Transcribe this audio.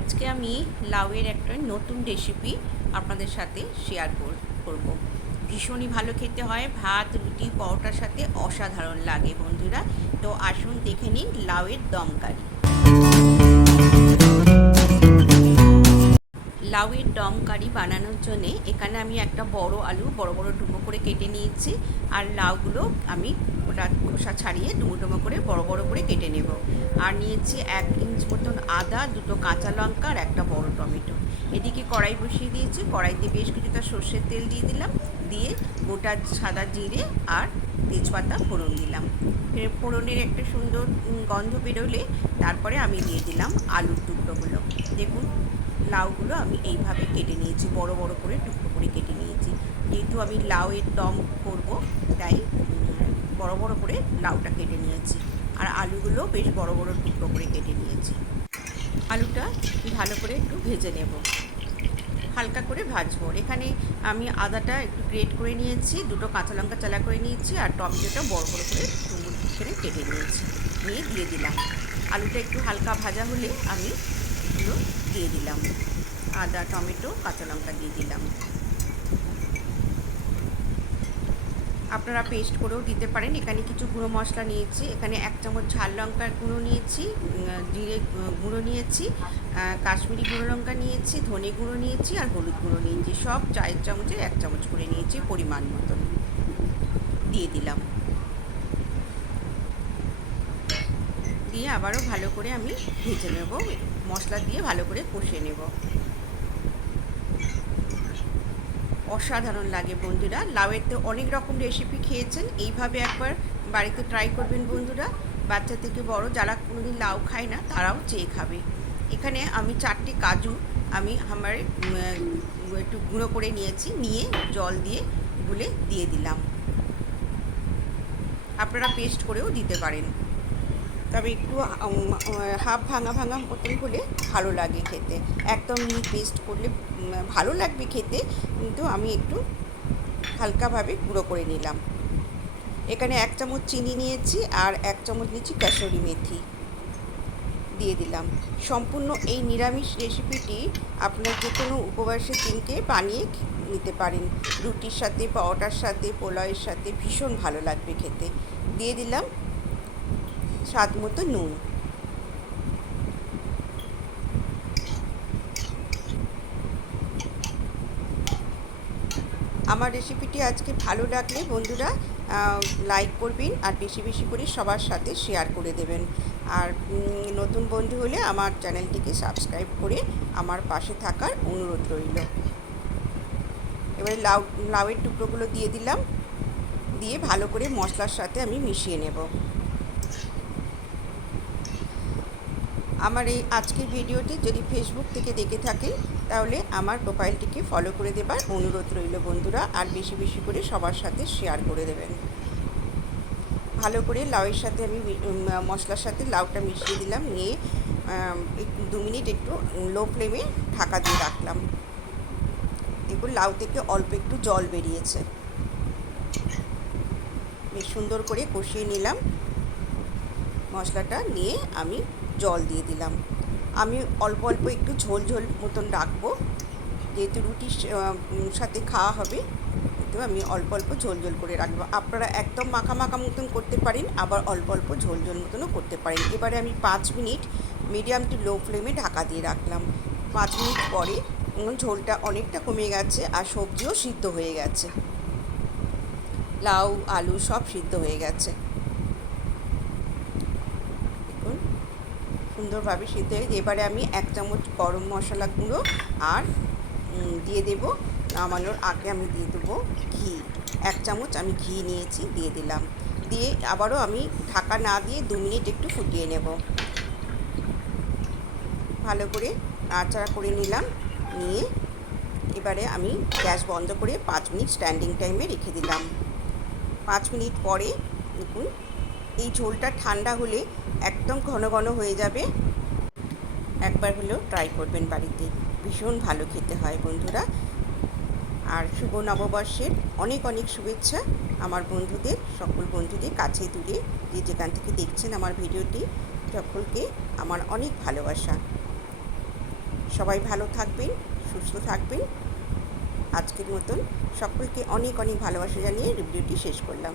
আজকে আমি লাউয়ের একটা নতুন রেসিপি আপনাদের সাথে শেয়ার করব। ভীষণই ভালো খেতে হয়, ভাত রুটি পরোটার সাথে অসাধারণ লাগে বন্ধুরা। তো আসুন দেখে নিন লাউয়ের দম কারি। লাউয়ের দম কারি বানানোর জন্য এখানে আমি একটা বড় আলু বড় বড় ডুমো করে কেটে নিয়েছি। আর লাউগুলো আমি ওটা খোসা ছাড়িয়ে ডুমো ডুমো করে বড় বড় করে কেটে নেব। আর নিয়েছি 1 ইঞ্চ মতন আদা, দুটো কাঁচা লঙ্কা আর একটা বড় টমেটো। এদিকে কড়াই বসিয়ে দিয়েছি, কড়াইতে বেশ কিছুটা সর্ষের তেল দিয়ে দিলাম, দিয়ে গোটা সাদা জিরে আর তেজপাতা ফোড়ন দিলাম। ফোড়নের একটা সুন্দর গন্ধ বেরোলে তারপরে আমি দিয়ে দিলাম আলুর টুকরোগুলো। দেখুন লাউগুলো আমি এইভাবে কেটে নিয়েছি, বড় বড় করে টুকরো করে কেটে নিয়েছি। যেহেতু আমি লাউয়ের দম করব তাই বড় বড় করে লাউটা কেটে নিয়েছি। আর আলুগুলো বেশ বড় বড় টুকরো করে কেটে নিয়েছি। আলুটা ভালো করে একটু ভেজে নেব, হালকা করে ভাজবো। এখানে আমি আদাটা একটু গ্রেট করে নিয়েছি, দুটো কাঁচা লঙ্কা চালা করে নিয়েছি, আর টমেটোটা বড় বড় করে ডুমুর করে কেটে নিয়েছি, নিয়ে দিয়ে দিলাম। আলুটা একটু হালকা ভাজা হলে আমি এগুলো দিয়ে দিলাম, আদা টমেটো কাঁচা লঙ্কা দিয়ে দিলাম। আপনারা পেস্ট করেও দিতে পারেন। এখানে কিছু গুঁড়ো মশলা নিয়েছি, এখানে 1 চামচ ঝাল লঙ্কার গুঁড়ো নিয়েছি, জিরে গুঁড়ো নিয়েছি, কাশ্মীরি গুঁড়ো লঙ্কা নিয়েছি, ধনে গুঁড়ো নিয়েছি আর হলুদ গুঁড়ো নিয়েছি। সব 4 চামচে 1 চামচ করে নিয়েছি, পরিমাণ মতন দিয়ে দিলাম। দিয়ে আবারও ভালো করে আমি ভেজে নেব, মশলা দিয়ে ভালো করে কষিয়ে নেব। অসাধারণ লাগে বন্ধুরা। লাউয়ের তো অনেক রকম রেসিপি খেয়েছেন, এইভাবে একবার বাড়িতে ট্রাই করবেন বন্ধুরা। বাচ্চা থেকে বড় যারা কোনোদিন লাউ খায় না তারাও চেয়ে খাবে। এখানে আমি 4টি কাজু আমি আমার একটু গুঁড়ো করে নিয়েছি, নিয়ে জল দিয়ে গুলে দিয়ে দিলাম। আপনারা পেস্ট করেও দিতে পারেন, তবে একটু হাফ ভাঙা ভাঙা মতন হলে ভালো লাগে খেতে। একদম মিহি পেস্ট করলে ভালো লাগবে খেতে, কিন্তু আমি একটু হালকাভাবে গুঁড়ো করে নিলাম। এখানে 1 চামচ চিনি নিয়েছি আর 1 চামচ নিয়েছি কাসুরি মেথি দিয়ে দিলাম। সম্পূর্ণ এই নিরামিষ রেসিপিটি আপনার যে কোনো উপবাসের দিনকে বানিয়ে নিতে পারেন, রুটির সাথে পরোটার সাথে পোলাওয়ের সাথে ভীষণ ভালো লাগবে খেতে। দিয়ে দিলাম স্বাদ মতো নুন। আমার রেসিপিটি আজকে ভালো লাগলে বন্ধুরা লাইক করবেন আর বেশি বেশি করে সবার সাথে শেয়ার করে দেবেন। আর নতুন বন্ধু হলে আমার চ্যানেলটিকে সাবস্ক্রাইব করে আমার পাশে থাকার অনুরোধ রইল। এবারে লাউয়ের টুকরোগুলো দিয়ে দিলাম, দিয়ে ভালো করে মশলার সাথে আমি মিশিয়ে নেব। আমার এই আজকের ভিডিওটি যদি ফেসবুক থেকে দেখে থাকেন তাহলে আমার প্রোফাইলটিকে ফলো করে দেবার অনুরোধ রইল বন্ধুরা, আর বেশি বেশি করে সবার সাথে শেয়ার করে দেবেন। ভালো করে লাউয়ের সাথে আমি মশলার সাথে লাউটা মিশিয়ে দিলাম, নিয়ে 2 মিনিট একটু লো ফ্লেমে ঢাকা দিয়ে রাখলাম। দেখুন লাউ থেকে অল্প একটু জল বেরিয়েছে। বেশ সুন্দর করে কষিয়ে নিলাম মশলাটা, নিয়ে আমি জল দিয়ে দিলাম। আমি অল্প অল্প একটু ঝোল ঝোল মতন রাখবো, যেহেতু রুটির সাথে খাওয়া হবে, তো আমি অল্প অল্প ঝোল ঝোল করে রাখবো। আপনারা একদম মাখা মাখা মতন করতে পারেন, আবার অল্প অল্প ঝোল ঝোল মতনও করতে পারেন। এবারে আমি 5 মিনিট মিডিয়াম টু লো ফ্লেমে ঢাকা দিয়ে রাখলাম। 5 মিনিট পরে ঝোলটা অনেকটা কমে গেছে আর সবজিও সিদ্ধ হয়ে গেছে, লাউ আলু সব সিদ্ধ হয়ে গেছে। দেখুন সুন্দরভাবে সিদ্ধ হয়ে, এবারে আমি 1 চামচ গরম মশলা গুঁড়ো আর দিয়ে দেব। নামানোর আগে আমি দিয়ে দেবো ঘি, 1 চামচ আমি ঘি নিয়েছি, দিয়ে দিলাম। দিয়ে আবারও আমি ঢাকা না দিয়ে 2 মিনিট একটু ফুটিয়ে নেব। ভালো করে নাড়াচাড়া করে নিলাম, নিয়ে এবারে আমি গ্যাস বন্ধ করে 5 মিনিট স্ট্যান্ডিং টাইমে রেখে দিলাম। 5 মিনিট পরে দেখুন এই ঝোলটা ঠান্ডা হলে একদম ঘন ঘন হয়ে যাবে। একবার হলেও ট্রাই করবেন বাড়িতে, ভীষণ ভালো খেতে হয় বন্ধুরা। আর শুভ নববর্ষের অনেক অনেক শুভেচ্ছা আমার বন্ধুদের, সকল বন্ধুদের কাছে দূরে যে যেখান থেকে দেখছেন আমার ভিডিওটি, সকলকে আমার অনেক ভালোবাসা। সবাই ভালো থাকবেন, সুস্থ থাকবেন। আজকের মতন সকলকে অনেক অনেক ভালোবাসা জানিয়ে ভিডিওটি শেষ করলাম।